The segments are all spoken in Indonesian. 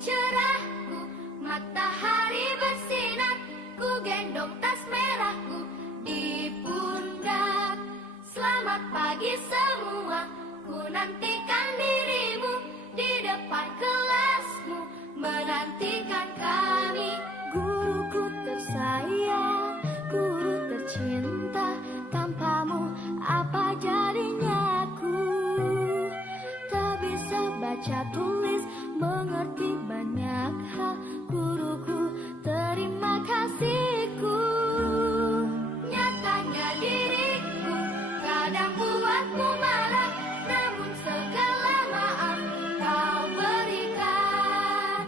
cerahku, matahari bersinar, ku gendong tas merahku di pundak. Selamat pagi semua, ku nantikan dirimu di depan kelasmu, menantikan kami. Guruku tersayang, guru tercinta, tanpamu apa jadinya aku? Tak bisa baca tulis, mengerti banyak hal, guruku terima kasihku. Nyatanya diriku kadang buatmu marah, namun segala maaf kau berikan.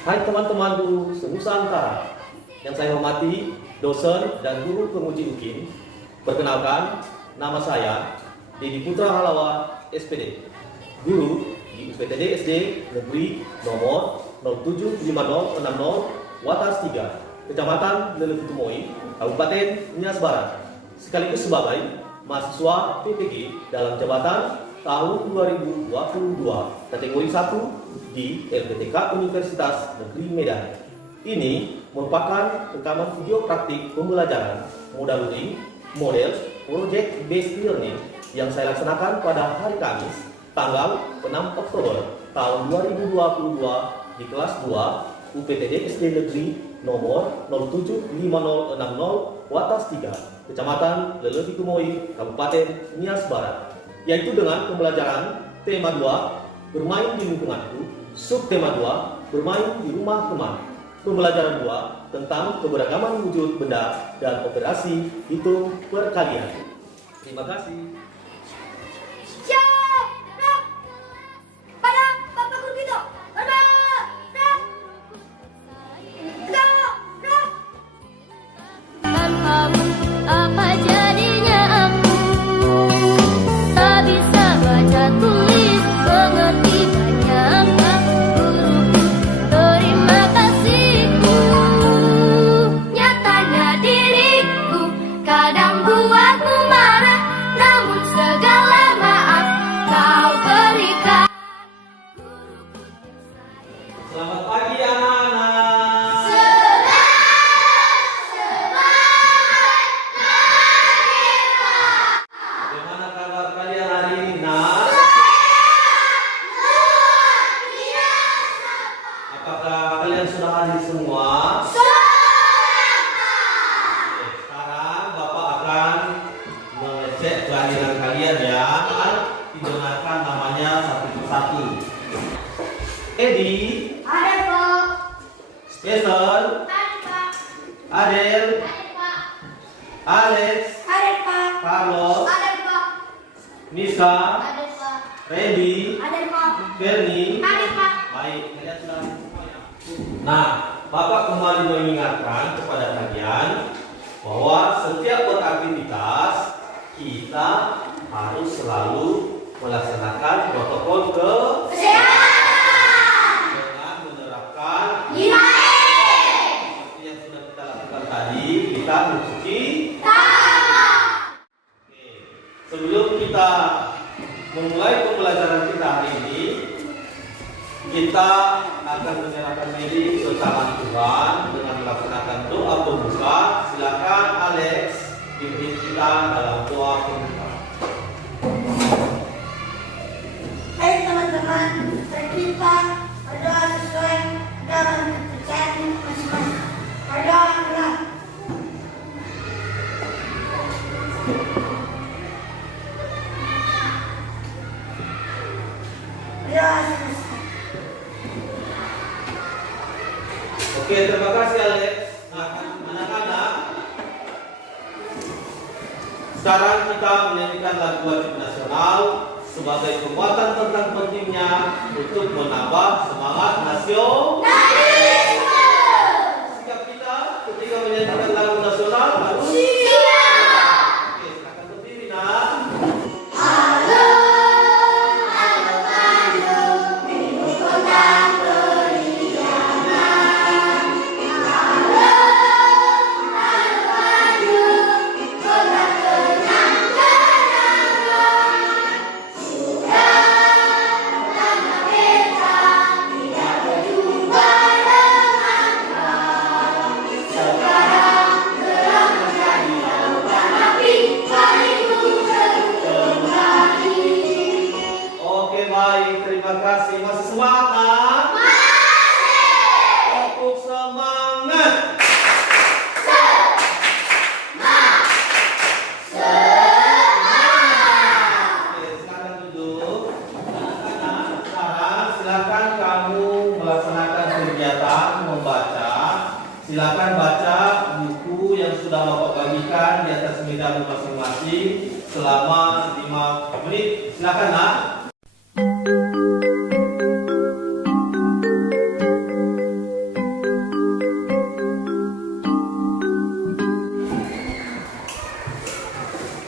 Hai teman-teman guru senusantara yang saya hormati, dosen dan guru penguji UKIN. Perkenalkan, nama saya Dedi Putra Halawa, SPD, guru di UPTD SD Negeri nomor 075060 Watas 3, Kecamatan Lelebutumoi, Kabupaten Nias Barat, sekaligus sebagai mahasiswa PPG dalam jabatan tahun 2022 kategori 1 di LPTK Universitas Negeri Medan. Ini merupakan rekaman video praktik pembelajaran modeling model project based learning yang saya laksanakan pada hari Kamis tanggal 6 Oktober tahun 2022 di kelas 2 UPTD SD Negeri nomor 075060 Watas 3, Kecamatan Lelebutumoi, Kabupaten Nias Barat, yaitu dengan pembelajaran tema 2 bermain di lingkunganku, subtema 2 bermain di rumah teman, pembelajaran 2 tentang keberagaman wujud benda dan operasi hitung perkalian. Terima kasih. Tanpamu apa jadinya aku? Tak bisa baca tulis, mengerti banyak hal, guruku terima kasihku. Nyatanya diriku kadang buatmu marah, namun segala maaf kau berikan. Selamat pagi anak-anak. Bagaimana kabar kalian hari ini, nak? Apakah kalian sudah hadir semua? Oke, sekarang Bapak akan mengecek kehadiran kalian ya. Didengarkan namanya satu persatu. Edi, Ada Pak. Jason, Ada Pak. Adel, Ada Pak. Alex, Ada Pak. Carlos, Ada Pak. Nisa, Ada Pak. Randy, Ada Pak. Fernie. Ada Pak. Baik, kalian sudah semuanya. Nah, Bapak kembali mengingatkan kepada kalian bahwa setiap beraktivitas kita harus selalu melaksanakan protokol dengan menerapkan seperti yang sudah kita lakukan tadi. Kita mencuci. Oke. Sebelum kita memulai pembelajaran kita hari ini, kita akan menyerahkan diri ke tangan Tuhan dengan melaksanakan doa pembuka. Silakan Alex pimpin kita dalam doa pembuka. Hai teman-teman, mari kita berdoa sesuai dengan kepercayaan masing-masing. Berdoa. Berdoa selesai. Oke, terima kasih Alex. Nah, anak-anak, sekarang kita menyanyikan lagu wajib nasional sebagai penguatan tentang pentingnya untuk menambah semangat nasional. Sikap kita ketika menyanyikan lagu nasional harus siap. Oke, silakan berdiri, nak. Oke, baik, terima kasih. Masih semangat, nak? Tepuk semangat. Oke, silakan duduk. Anak-anak, sekarang silakan kamu melaksanakan kegiatan membaca. Silakan baca buku yang sudah Bapak bagikan di atas meja masing-masing selama 5 menit. Silakan, nak.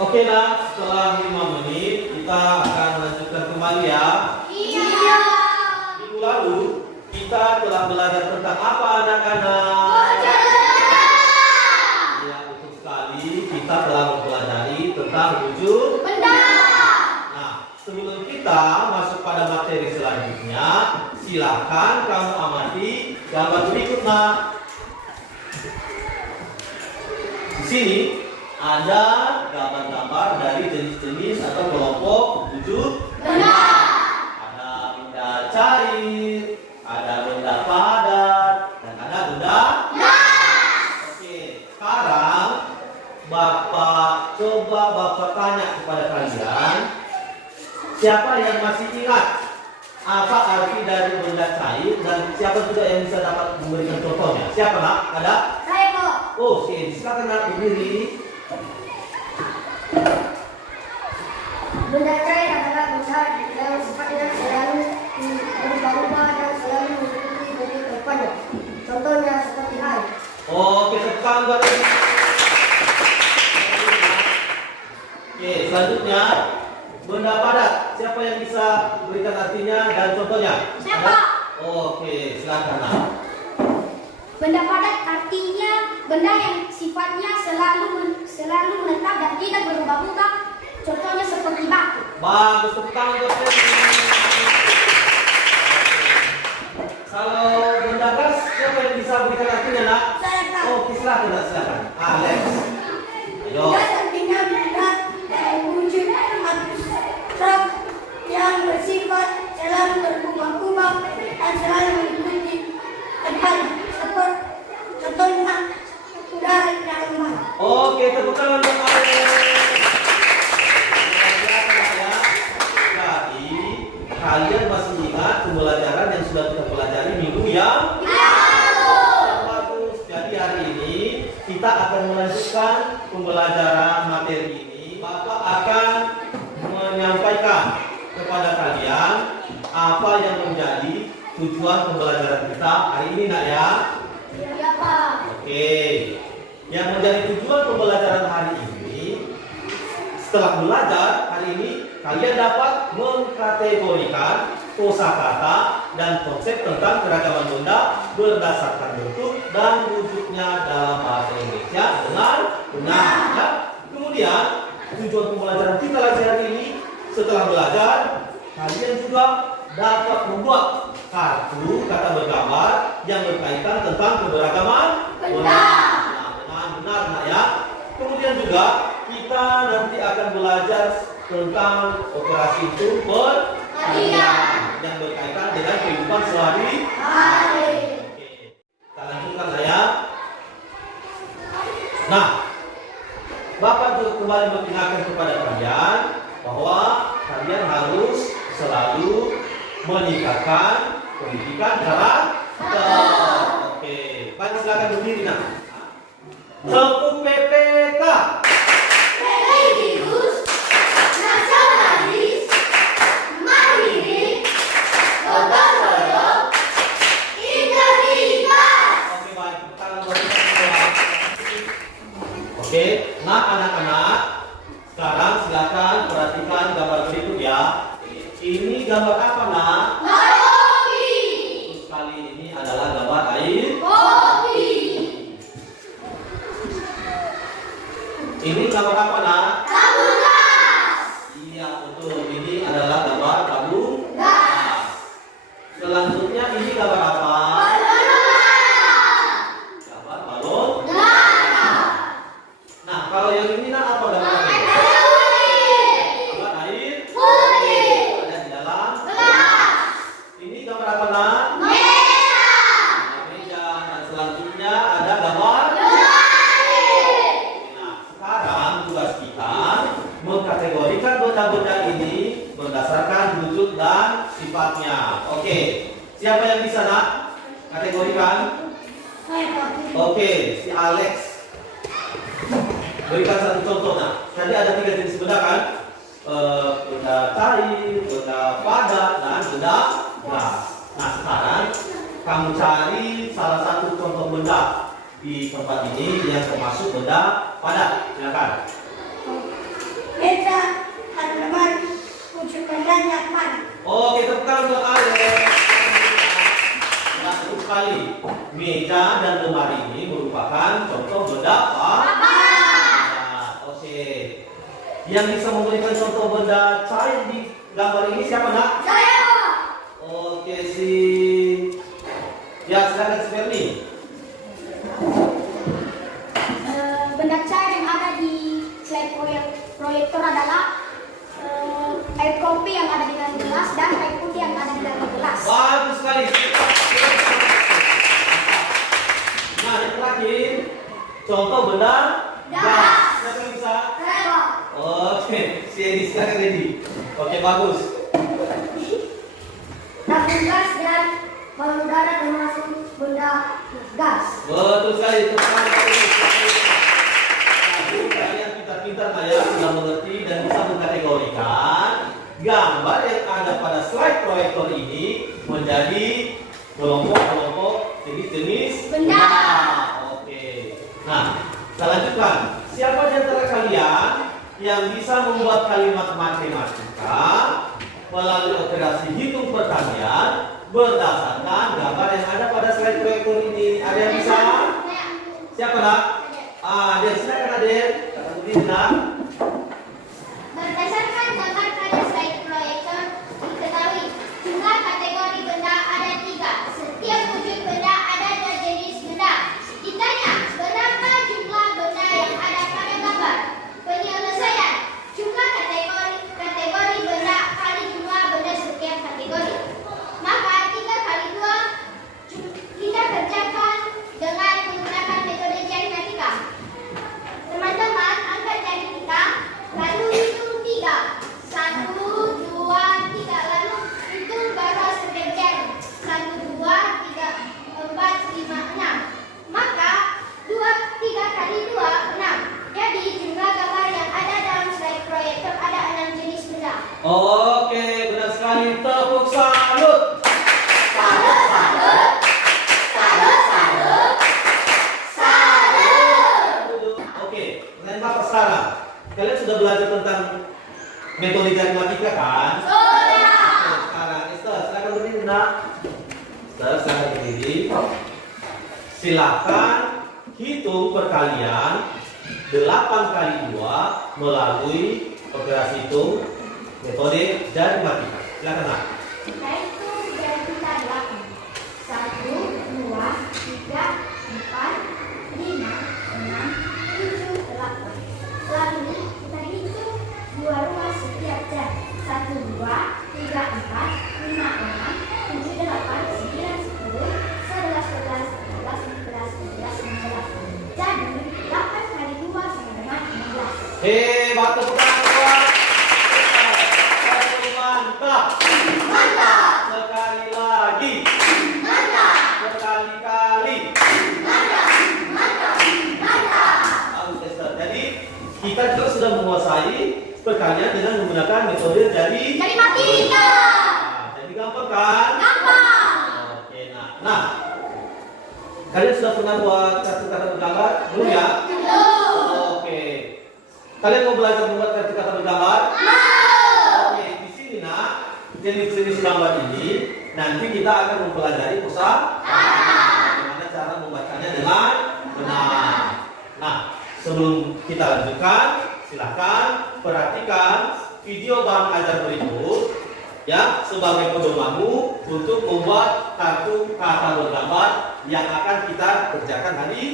Oke, nak, setelah 5 menit kita akan melanjutkan kembali ya. Iya. Minggu lalu kita telah belajar tentang apa, anak-anak? Ya, betul sekali. Kita telah mempelajari tentang wujud. Benda. Nah, sebelum kita masuk pada materi selanjutnya, silakan kamu amati gambar berikut, nak. Di sini ada gambar-gambar dari jenis-jenis atau kelompok wujud Benda. Ada benda cair, ada benda padat, dan ada benda gas. Oke, sekarang Bapak tanya kepada kalian, siapa yang masih ingat apa arti dari benda cair dan siapa juga yang bisa dapat memberikan contohnya? Siapa, nak? Ada? Saya kok. Oh, silakan, nak, berdiri. Benda cair adalah benda yang sifatnya selalu berubah-ubah dan selalu mengikuti bentuk depannya. Contohnya seperti air. Oke, tekan buat ini. Oke, selanjutnya benda padat. Siapa yang bisa berikan artinya dan contohnya? Siapa? Ada? Oke, silakan, nak. Benda padat artinya benda yang sifatnya selalu menetap dan tidak berubah-ubah. Contohnya seperti batu. Bagus, tepuk tangan buat ini. Kalau benda gas, siapa yang bisa berikan artinya, nak? Saya tahu. Oke, silakan, nak, silakan. Alex. Ayo. Gas artinya benda wujud abstrak yang bersifat selalu berubah-ubah dan selalu mengikuti depannya. Contohnya udara di dalam rumah. Oke, tepuk tangan buat Alex. Jadi, kalian masih ingat pembelajaran yang sudah kita pelajari minggu yang bagus. Jadi hari ini kita akan melanjutkan pembelajaran materi ini. Bapak akan menyampaikan kepada kalian apa yang menjadi tujuan pembelajaran kita hari ini, nak, ya. Ya, Pak. Oke, yang menjadi tujuan pembelajaran hari ini, setelah belajar hari ini, kalian dapat mengkategorikan kosakata dan konsep tentang keragaman benda berdasarkan bentuk dan wujudnya dalam bahasa Indonesia dengan benar. Ya. Kemudian tujuan pembelajaran kita lagi hari ini, setelah belajar, kalian juga dapat membuat kartu kata bergambar yang berkaitan tentang keberagaman benda. Nah, benar, nak, ya. Kemudian juga kita nanti akan belajar tentang operasi tumpul yang berkaitan dengan kehidupan sehari-hari. Oke, kita lanjutkan, ya. Nah, Bapak juga kembali mengingatkan kepada kalian bahwa kalian harus selalu meningkatkan pendidikan karakter. Oke, Pak, silakan berdiri, nak. Tepuk PPK. Religius, nasionalis, Ini gambar apa, Nak? Kopi. Terus kali ini adalah gambar air. Kopi. Ini gambar apa, Nak? Tabung gas. Iya, betul. Ini adalah gambar tabung gas. Selanjutnya ini gambar apa? Balon udara. Gambar balon. Udara. Nah, kalau yang ini, Nak, apa gambarnya? Putih. Gambar air. Putih. Ada di dalam. Gelas. Ini gambar apa, Nak? Merah. Meja. Dan selanjutnya ada gambar. Langit. Nah, sekarang tugas kita mengkategorikan benda-benda ini berdasarkan wujud dan sifatnya. Oke, siapa yang bisa, Nak? Kategorikan? Saya kopi. Oke, si Alex. Berikan satu contoh, Nak. Tadi ada 3 jenis benda kan? Benda cair, benda padat, dan benda gas. Nah, sekarang kamu cari salah satu contoh benda di tempat ini yang termasuk benda padat. Silakan. Meja, halaman, wujud benda nyaman. Oke, tepukan untuk Alex. Nah, betul sekali. Meja dan lemari ini merupakan contoh benda padat. Oke. Yang bisa memberikan contoh benda cair di gambar ini siapa, Nak? Saya. Oke, ya, silakan si Ferni. Benda cair yang ada di slide proyektor adalah air kopi yang ada di dalam gelas dan air putih yang ada di dalam gelas. Bagus sekali. Nah, yang terakhir, contoh benda gas. Siapa yang bisa? Saya. Oke, si Edi, silakan Edi. Oke, bagus. Tabung gas dan balon udara termasuk benda gas. Betul sekali. Jadi, kalian pintar-pintar ya, sudah mengerti dan bisa mengkategorikan gambar yang ada pada slide proyektor ini menjadi kelompok-kelompok jenis-jenis Benda. Oke. Nah, kita lanjutkan. Siapa di antara kalian yang bisa membuat kalimat matematika melalui operasi hitung pertanian berdasarkan gambar yang ada pada slide proyektor ini? Ada yang bisa? Siapa, Nak? Aden, silakan Aden. Kata Budi, Nak. Berdasarkan gambar pada slide proyektor, diketahui jumlah kategori benda ada 3. Setiap wujud benda ada 2 jenis benda. Ditanya, berapa jumlah benda yang ada pada gambar? Penyelesaian, jumlah kategori benda kali jumlah benda setiap kategori. Maka 3 kali 2 kita kerjakan dengan menggunakan metode jari matika. Teman-teman, angkat jari kita, lalu hitung 3. 1, 2, 3. Lalu hitung baru setiap jari. 1, 2, 3, 4, 5, 6. Maka 3 kali 2, 6. Jadi jumlah gambar yang ada dalam slide proyektor ada 6 jenis benda. Oke, benar sekali. Tepuk salut. Salut, salut. Salut, salut. Salut. Oke, pertanyaan Bapak sekarang. Kalian sudah belajar tentang metode jari matika kan? Sudah. Oke, sekarang Esther, silakan berdiri, Nak. Esther, silakan berdiri. Silakan hitung perkalian 8 kali 2 melalui operasi hitung metode jari matika. Silakan, Nak. Kita hitung jari kita 8. 1, 2, 3, 4, 5, 6, 7, 8. Lalu kita hitung 2 ruas setiap jari. 1, 2, 3, 4, 5, 6, 7, 8, 9, 10, 11, 12, 13, 14, 15, 16. Jadi 8 kali 2 sama dengan 16. Hebat, tepuk tangan kuat. Mantap. Mantap. Sekali lagi. Mantap. Berkali-kali. Mantap. Mantap. Mantap. Bagus, Esther. Jadi kita juga sudah menguasai perkalian dengan menggunakan metode jari matika. Jadi gampang kan? Gampang. Oke, nah, kalian sudah pernah buat kartu-kartu bergambar? Belum ya? Belum. Oke. Kalian mau belajar membuat kartu-kartu bergambar? Mau. Oke, di sini jenis-jenis gambar ini nanti kita akan mempelajari bagaimana cara membacanya dengan benar. Nah, sebelum kita lanjutkan, silakan perhatikan video bahan ajar berikut ya sebagai pedomanmu untuk membuat kartu kata bergambar yang akan kita kerjakan hari ini.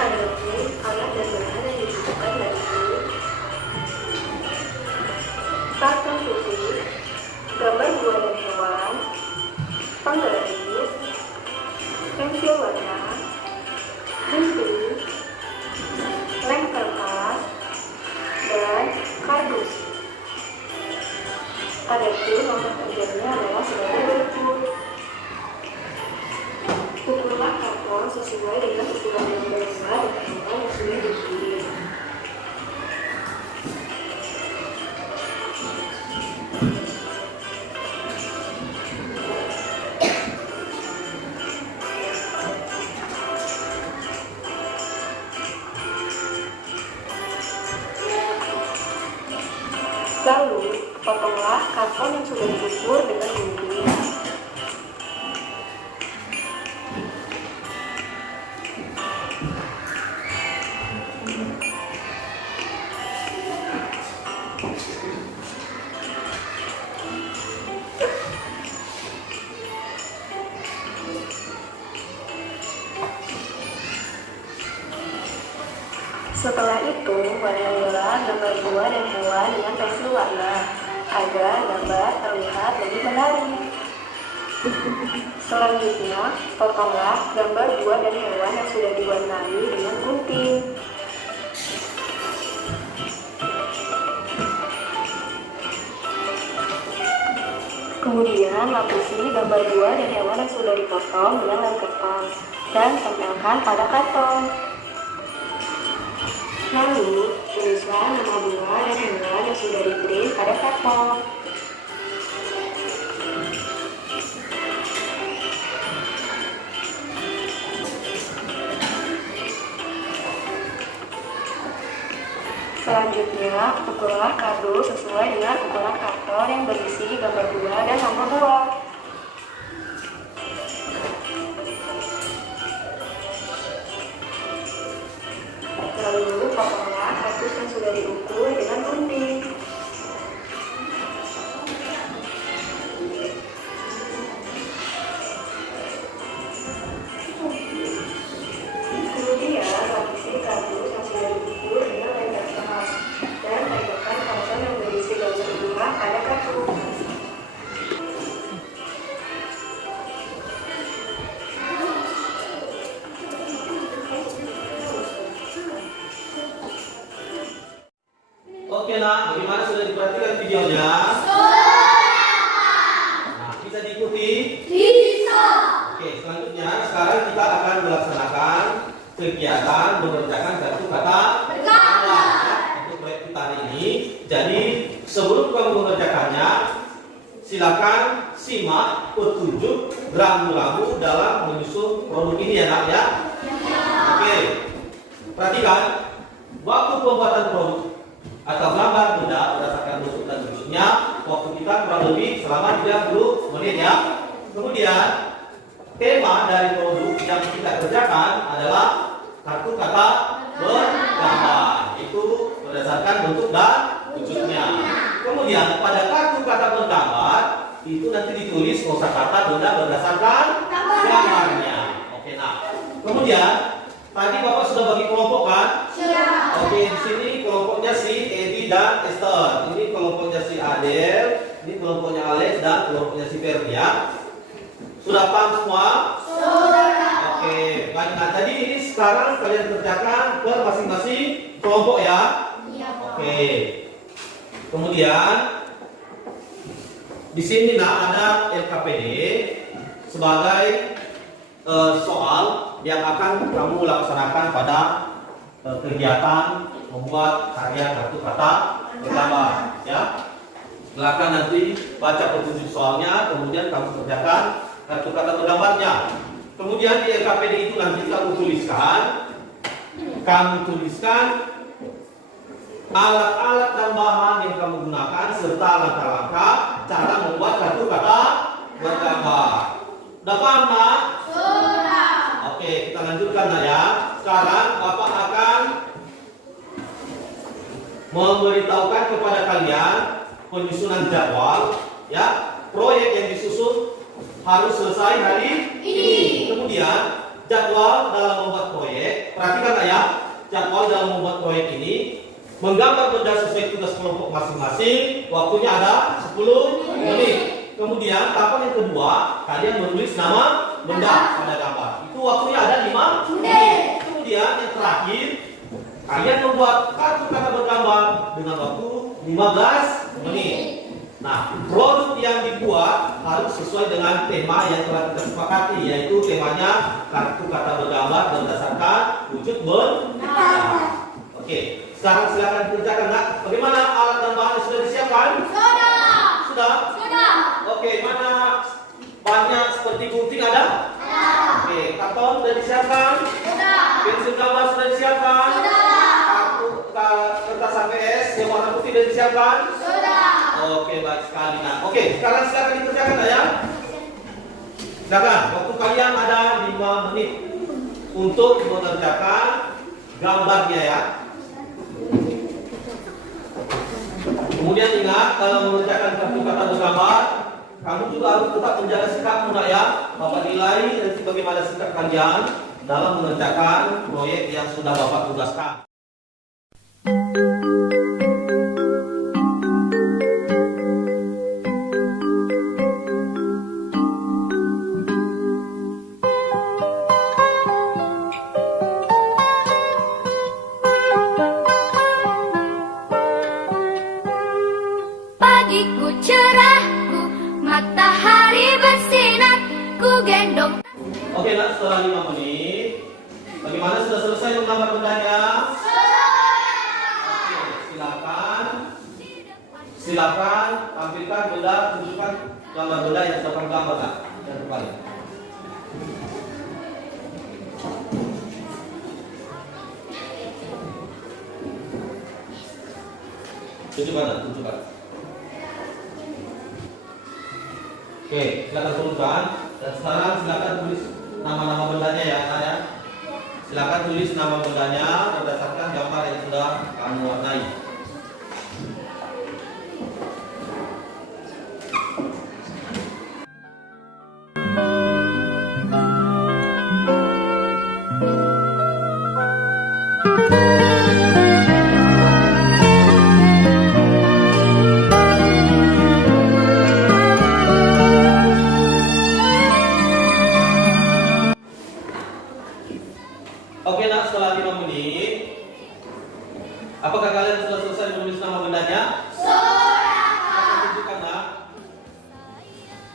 Adapun alat dan bahan yang dibutuhkan dari karton putih, gambar buah dan hewan, penggaris, pensil warna, gunting, lem kertas, dan kardus. Adapun nomor kerjanya adalah sebagai berikut. Ukurlah karton sesuai dengan ukuran gambar dan hewan yang sudah dikirim. Lalu, potonglah karton yang sudah diukur dengan gunting. Setelah itu, warnailah gambar buah dan hewan dengan pensil warna agar gambar terlihat lebih menarik. Selanjutnya, potonglah gambar buah dan hewan yang sudah diwarnai dengan gunting. Kemudian, lapisi gambar buah dan hewan yang sudah dipotong dengan lem kertas dan tempelkan pada karton. Lalu, tulislah nama buah dan hewan yang sudah diprint pada karton. Selanjutnya, ukurlah kardus sesuai dengan ukuran karton yang berisi gambar buah dan nama buah. Lalu, potonglah kardus yang sudah diukur dengan gunting. Kemudian, lapisi kardus yang sudah diukur dengan lem kertas dan tempelkan karton yang berisi gambar buah pada kardus. Oke nak, bagaimana sudah diperhatikan videonya? Nah, bisa diikuti? Bisa. Oke, selanjutnya sekarang kita akan melaksanakan kegiatan mengerjakan kartu kata bergambar untuk proyek kita hari ini. Jadi sebelum kamu mengerjakannya, silakan simak petunjuk rambu-rambu dalam menyusun produk ini ya nak ya. Oke, perhatikan waktu pembuatan produk atau gambar benda berdasarkan bentuk dan bentuknya, waktu kita kurang lebih selama 30 menit ya. Kemudian tema dari produk yang kita kerjakan adalah kartu kata bergambar, itu berdasarkan bentuk dan bentuknya. Kemudian pada kartu kata bergambar itu nanti ditulis kosakata benda berdasarkan gambarnya. Oke nah. Kemudian tadi Bapak sudah bagi kelompok kan? Oke, di sini kelompoknya si Edi dan Esther. Ini kelompoknya si Adel, ini kelompoknya Alex dan kelompoknya si Ferdi ya. Sudah paham semua? Sudah. Oke, baik. Nah, jadi ini sekarang kalian kerjakan ke masing-masing kelompok ya. Iya, Pak. Oke. Kemudian di sini nah ada LKPD sebagai soal yang akan kamu laksanakan pada kegiatan membuat karya kartu kata bergambar ya. Silakan nanti baca petunjuk soalnya, kemudian kamu kerjakan kartu kata bergambarnya. Kemudian di LKPD itu nanti kamu tuliskan kamu tuliskan alat-alat dan bahan yang kamu gunakan serta langkah-langkah cara membuat kartu kata bergambar. Udah paham, Nak? Sudah. Oke, kita lanjutkan, Nak, ya. Sekarang Bapak akan memberitahukan kepada kalian penyusunan jadwal, ya. Proyek yang disusun harus selesai hari ini. Kemudian jadwal dalam membuat proyek, perhatikan, Nak, ya. Jadwal dalam membuat proyek ini menggambar benda sesuai tugas kelompok masing-masing. Waktunya ada 10 menit. Kemudian tahapan yang kedua, kalian menulis nama benda pada gambar. Itu waktunya ada 5 menit. Kemudian yang terakhir, kalian membuat kartu kata bergambar dengan waktu 15 menit. Nah, produk yang dibuat harus sesuai dengan tema yang telah kita sepakati, yaitu temanya kartu kata bergambar berdasarkan wujud benda. Oke, sekarang silakan dikerjakan, Nak. Bagaimana alat dan bahan sudah disiapkan? Sudah? Oke, mana bahannya seperti gunting ada? Oke, karton sudah disiapkan? Pensil gambar sudah disiapkan? Kartu kertas HVS yang warna putih sudah disiapkan? Oke, baik sekali, Nak. Oke, sekarang silakan dikerjakan, Nak, ya. Silakan, waktu kalian ada 5 menit untuk mengerjakan gambarnya, ya. Kemudian ingat, kalau mengerjakan kartu kata bergambar, kamu juga harus tetap menjaga sikapmu, Nak, ya. Bapak nilai nanti bagaimana sikap kalian dalam mengerjakan proyek yang sudah Bapak tugaskan. Pagiku cerahku, matahari bersinar, ku gendong. Oke, Nak, setelah 5 menit, bagaimana, sudah selesai menggambar bendanya? Oke, silakan tampilkan benda, tunjukkan gambar benda yang sudah kamu gambar, Nak. Dan kembali. Tunjukkan, Nak, tunjukkan. Oke, silakan turunkan. Dan sekarang silakan tulis nama-nama bendanya, ya, Nak, ya. Silakan tulis nama bendanya berdasarkan gambar yang sudah kamu warnai. Oke, Nak, setelah 5 menit, apakah kalian sudah selesai menulis nama bendanya? Sudah. Tunjukkan, Nak.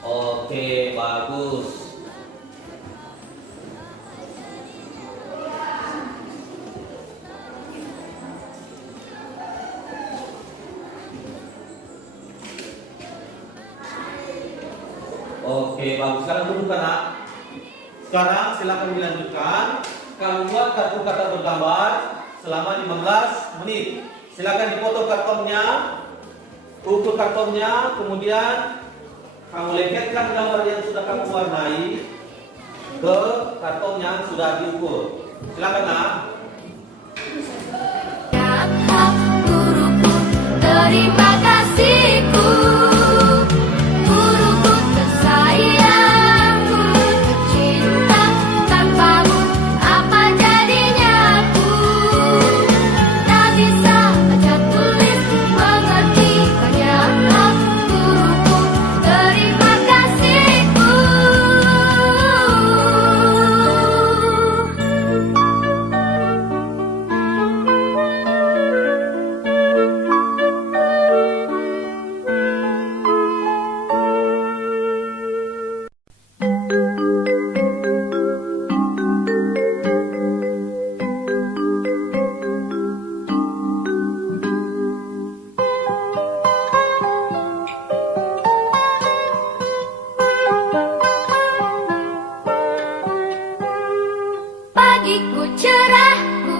Oke, bagus. Oke, bagus. Sekarang tunjukkan, Nak. Sekarang silakan dilanjutkan. Kamu buat kartu kata bergambar selama 15 menit. Silakan dipoto kartonnya, ukur kartonnya, kemudian kamu lengketkan gambar yang sudah kamu warnai ke karton yang sudah diukur. Silakan, Nak. Guruku, terima kasihku. Guruku tersayang, guru tercinta, tanpamu apa jadinya aku? Tak bisa baca tulis, mengerti banyak hal. Guruku, terima kasihku. Pagiku cerahku,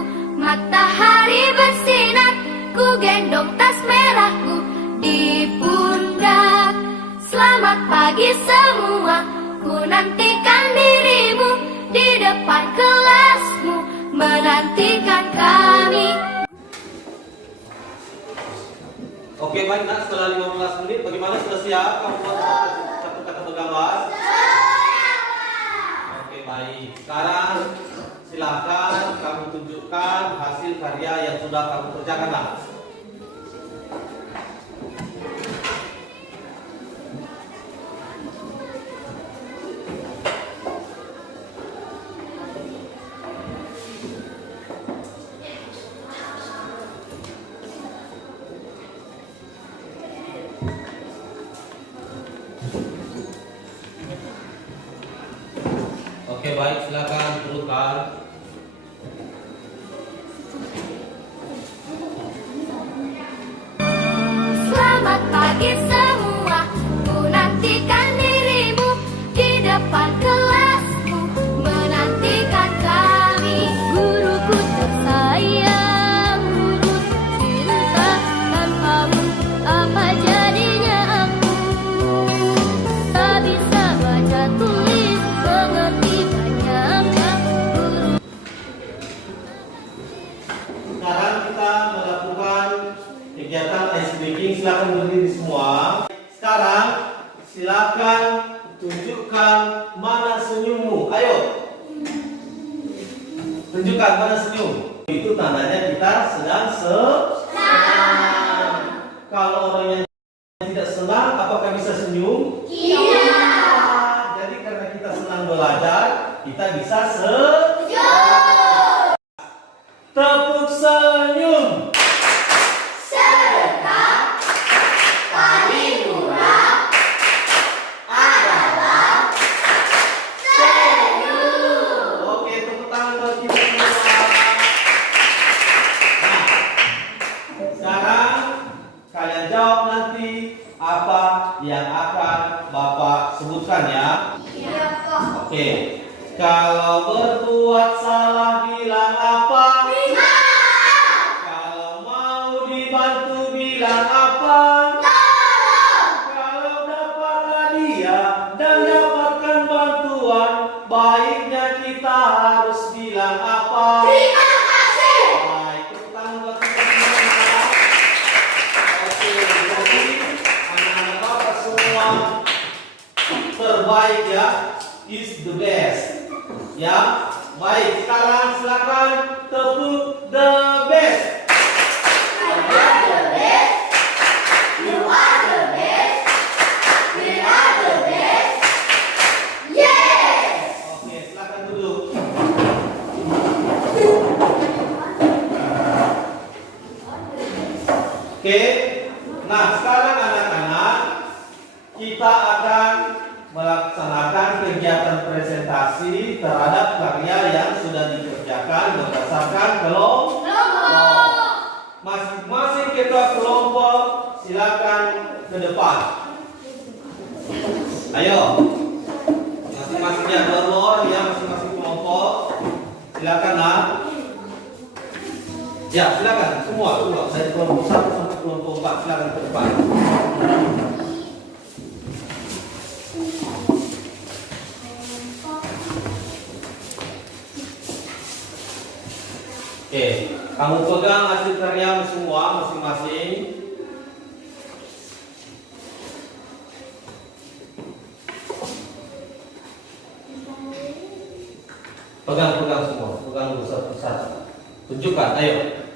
Matahari bersinar, ku gendong tas merahku di pundak. Selamat pagi semua, ku nantikan dirimu di depan kelasmu, menantikan kami. Oke, baik nak, setelah 15 menit bagaimana, sudah siap kamu buat satu kata bergambar? Oke, baik. Sekarang silakan kamu tunjukkan hasil karya yang sudah kamu kerjakan nak. Oke, baik, silakan turunkan. Selamat pagi semua, ku nantikan dirimu di depan kelasmu, menantikan kami. Guruku tersayang, guru cinta, tanpamu apa jadinya aku? Tak bisa baca tulis, mengerti banyaknya guru. Sekarang kita melakukan kegiatan ice breaking. Silakan berdiri semua. Sekarang silakan tunjukkan mana senyummu. Ayo, tunjukkan mana senyum. Itu tandanya kita sedang senang. Kalau orang yang tidak senang, apakah bisa senyum? Iya. Jadi karena kita senang belajar, kita bisa senyum. Tepuk senyum. Sedekah paling murah adalah senyum. Oke, tepuk tangan buat kita semua. Nah, sekarang kalian jawab nanti apa yang akan Bapak sebutkan ya. Iya, Pak. Oke, kalau berbuat salah bilang apa? Kalau mau dibantu bilang apa? Kalau dapat hadiah dan dapatkan bantuan, baiknya kita harus bilang apa? Terima kasih. Baik, tepuk tangan buat kita semua. Oke, jadi anak-anak Bapak semua terbaik ya, is the best. Ya, baik. Sekarang silakan tepuk the best. You are the best. You are the best. We are the best. Yes. Oke, silakan duduk. Oke, nah sekarang anak-anak kita akan melaksanakan kegiatan presentasi terhadap karya yang sudah dikerjakan berdasarkan kelompok. Masing-masing ketua kelompok silakan ke depan. Ayo, masing-masing ya, dua orang ya, masing-masing kelompok. Silakan lah. Ya, silakan semua. Dari kelompok 1 sampai kelompok 4 silakan ke depan. Oke, kamu pegang hasil karyamu semua masing-masing. Pegang semua, pegang dulu satu-satu. Tunjukkan, ayo.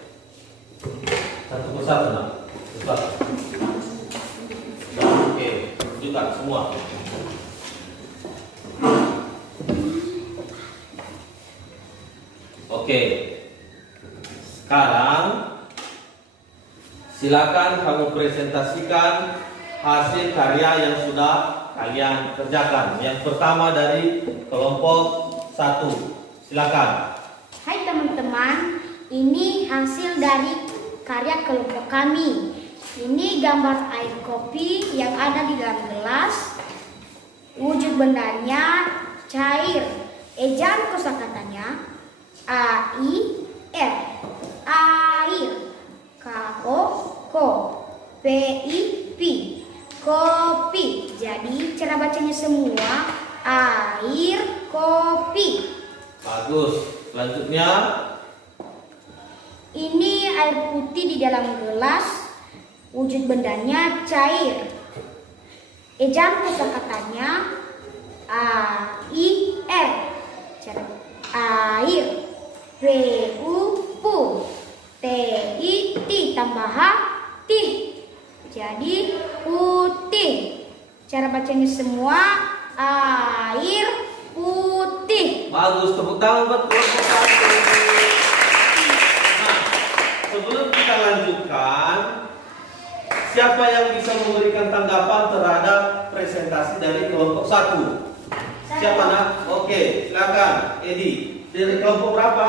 Satu persatu, nak. Cepat. Oke, tunjukkan semua. Oke. Sekarang silakan kamu presentasikan hasil karya yang sudah kalian kerjakan. Yang pertama dari kelompok 1. Silakan. Hai teman-teman, ini hasil dari karya kelompok kami. Ini gambar air kopi yang ada di dalam gelas. Wujud bendanya cair. Ejaan kosakatanya A-I-R. bacanya semua air kopi. Bagus. Selanjutnya, Ini air putih di dalam gelas, wujud bendanya cair. Ejaan kosakatanya air, air. Pu, ti tambah hati. Jadi putih. Cara bacanya semua air putih. bagus. Tepuk tangan buat kelompok 1. Sebelum kita lanjutkan, siapa yang bisa memberikan tanggapan terhadap presentasi dari kelompok 1? Siapa nak? Oke, silakan. Edi. Dari kelompok berapa?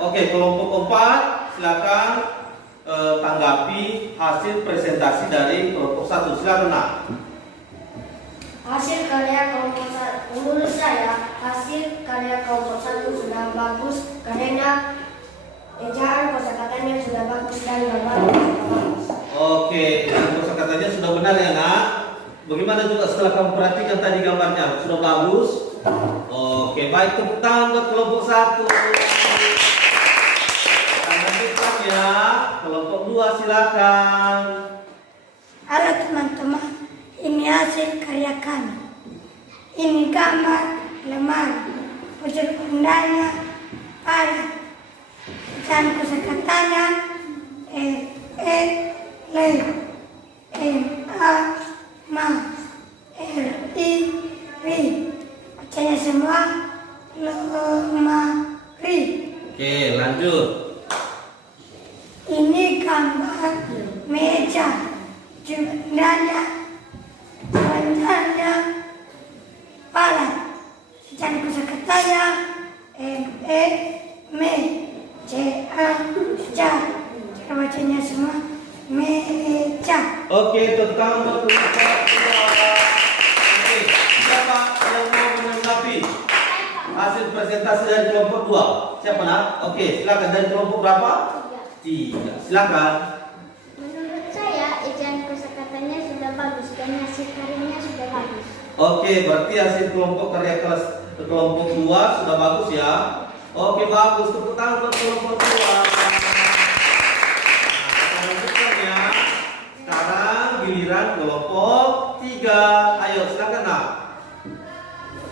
Oke, kelompok 4. Silakan tanggapi hasil presentasi dari kelompok 1. Silakan nak. Hasil karya kelompok 1, menurut saya hasil karya kelompok 1 sudah bagus karena ejaan kosakatanya sudah bagus dan gambarnya sudah bagus. Oke, kosakatanya sudah benar ya nak. Bagaimana juga setelah kamu perhatikan tadi gambarnya, sudah bagus? Oke, baik, tepuk tangan buat kelompok 1. Kita lanjutkan ya, kelompok 2 silakan. Halo teman-teman, ini hasil karya kami. Ini gambar lemari, wujud bendanya padat. Dan kosakatanya bacanya semua lemari. Oke, lanjut. Ini gambar meja, bendanya padat. Dan kosakatanya cara bacanya semua meja. Oke, tepuk tangan buat kelompok 2. Oke, siapa yang mau menanggapi hasil presentasi dari kelompok 2? Siapa nak? Oke, silakan. Dari kelompok berapa? 3. Silakan. Menurut saya, ejaan kosakatanya sudah bagus dan hasil karyanya sudah bagus. Oke, berarti hasil kelompok karya kelas kelompok 2 sudah bagus ya. Oke, bagus. Tepuk tangan buat kelompok 2. Kita lanjutkan ya. Sekarang giliran kelompok 3. Ayo, silakan nak.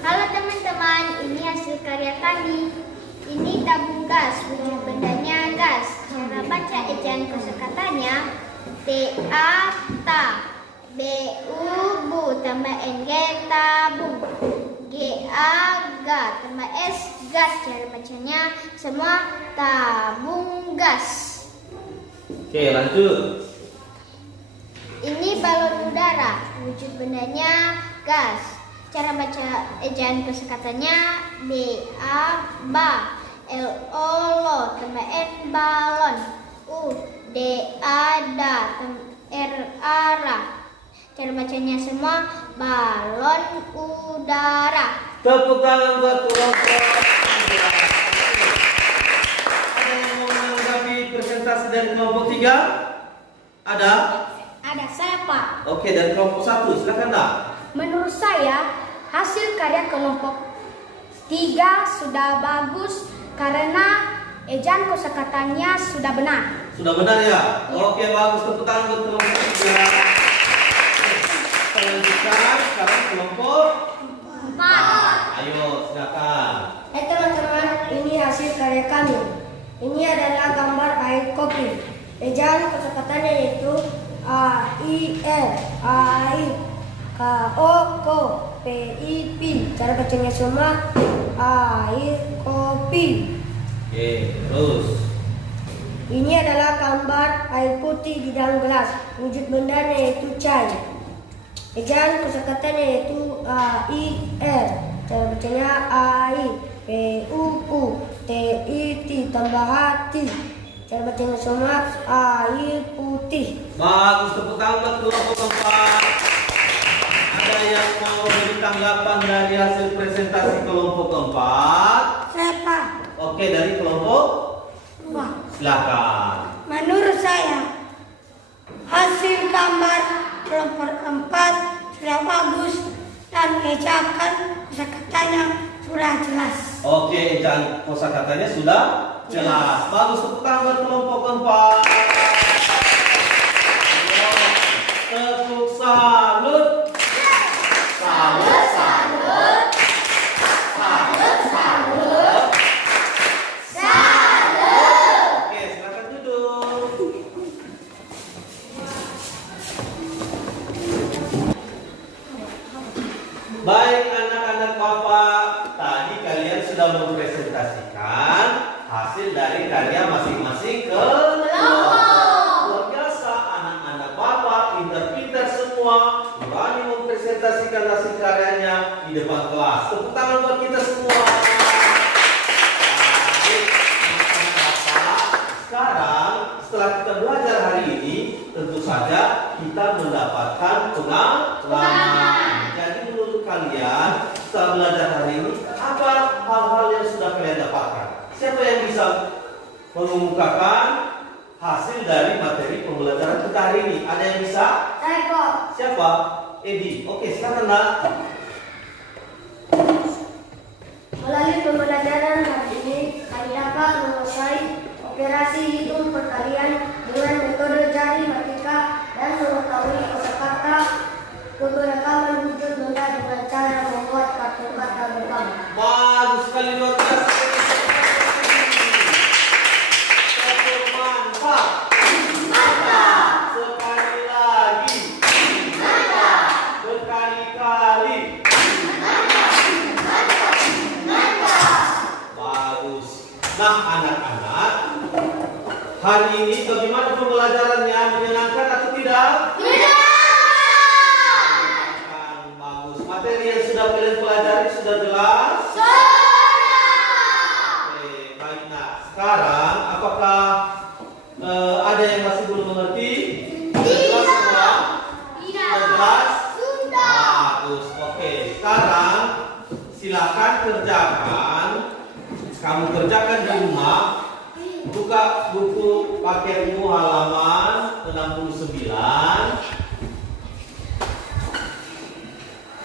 Halo teman-teman, ini hasil karya kami. Ini tabung gas, wujud bendanya gas. Cara baca ejaan kosakatanya ta, bu tambah ng tabung, ga tambah s gas. Cara bacanya semua tabung gas. Oke, lanjut. Ini balon udara, wujud bendanya gas. Cara baca ejaan kosakatanya ba, lo tambah n balon, da ra. Cara bacanya semua balon udara. Tepuk tangan buat kelompok 3. Ada yang mau menanggapi presentasi dari kelompok 3? Ada? Ada saya Pak. Oke, dari kelompok 1 silakan nak. Menurut saya hasil karya kelompok 3 sudah bagus karena ejaan kosakatanya sudah benar. Sudah benar ya? Oke, bagus. Tepuk tangan buat kelompok 3. Kita lanjutkan sekarang kelompok 4. Ayo, silakan. Hai teman-teman, ini hasil karya kami. Ini adalah gambar air kopi. Ejaan kosakatanya yaitu air, PIP. Cara bacanya semua air kopi. Oke, terus. Ini adalah gambar air putih di dalam gelas. Wujud bendanya yaitu cair. Ejaan kosakatanya yaitu air. Cara bacanya air, PUT tambah hati. Cara bacanya semua air putih. Bagus, tepuk tangan buat kelompok 4. Ada yang mau beri tanggapan dari hasil presentasi kelompok 4? Saya Pak. Oke, dari kelompok Wah. silakan. Menurut saya hasil gambar kelompok 4 sudah bagus dan ejakan kosakatanya sudah jelas. Oke, ejaan kosakatanya sudah jelas. Bagus, tepuk tangan buat kelompok keempat. Tepuk salut. Salut, salut. Salut, salut. Salut. Oke, silakan duduk. Baik anak-anak Bapak, tadi kalian sudah mempresentasikan hasil dari karya masing-masing kelompok. Luar biasa, anak-anak Bapak pintar-pintar semua, berani mempresentasikan hasil karyanya di depan kelas. Tepuk tangan buat kita semua. Baik, anak-anak Bapak, sekarang setelah kita belajar hari ini, tentu saja kita mendapatkan pengalaman. Jadi menurut kalian setelah belajar hari ini, apa hal-hal yang sudah kalian dapatkan? Siapa yang bisa mengumumkakan hasil dari materi pembelajaran kita hari ini? Ada yang bisa? Saya kok. Siapa? Edi. Oke, silakan nak. Melalui pembelajaran hari ini, kami dapat menguasai operasi hitung perkalian dengan metode jari matika dan mengetahui kosakata keberagaman wujud benda dengan cara membuat kartu kata bersama. Bagus sekali, luar biasa. Satu mantap. Mantap. Sekali lagi. Mantap. Berkali-kali. Mantap. Mantap. Bagus. Nah, anak-anak, hari ini bagaimana pembelajarannya? Menyenangkan atau tidak? Materi yang sudah kalian pelajari sudah jelas? Oke, baik. Nah, sekarang apakah ada yang masih belum mengerti? Sudah jelas semua? Sudah jelas? Bagus. Oke, sekarang silakan kerjakan. Kamu kerjakan di rumah. Buka buku paketmu halaman 69.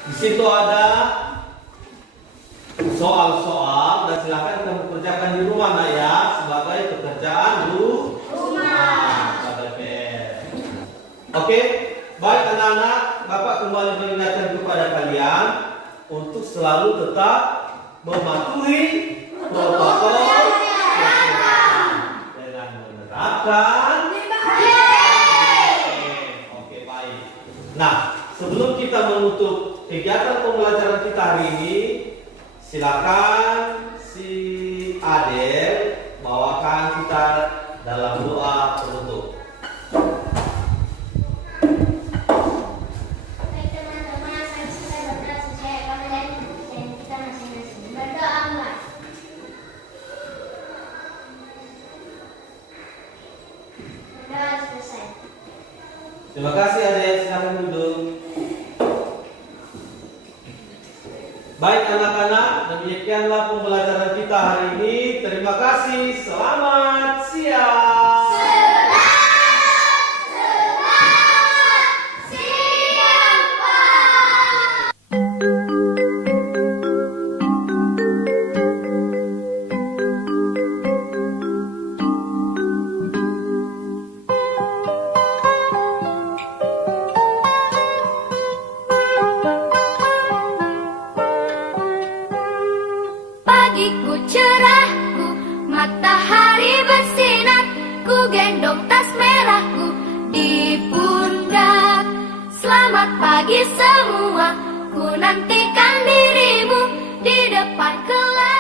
Di situ ada soal-soal dan silakan kamu kerjakan di rumah nak ya, sebagai pekerjaan rumah. Sebagai PR. Oke, baik anak-anak, Bapak kembali mengingatkan kepada kalian untuk selalu tetap mematuhi protokol kesehatan dengan menerapkan. Oke, baik. Nah, sebelum kita menutup kegiatan pembelajaran kita hari ini, silakan si Adel bawakan kita dalam doa penutup. Baik teman-teman, saya sudah berdoa sesuai kalian dan kita masing-masing. Berdoa mulai. Berdoa selesai. Terima kasih Adel, silakan duduk. Baik anak-anak, demikianlah pembelajaran kita hari ini. Terima kasih, selamat siang. Pagiku cerahku, matahari bersinar, ku gendong tas merahku di pundak. Selamat pagi semua, ku nantikan dirimu di depan kelas.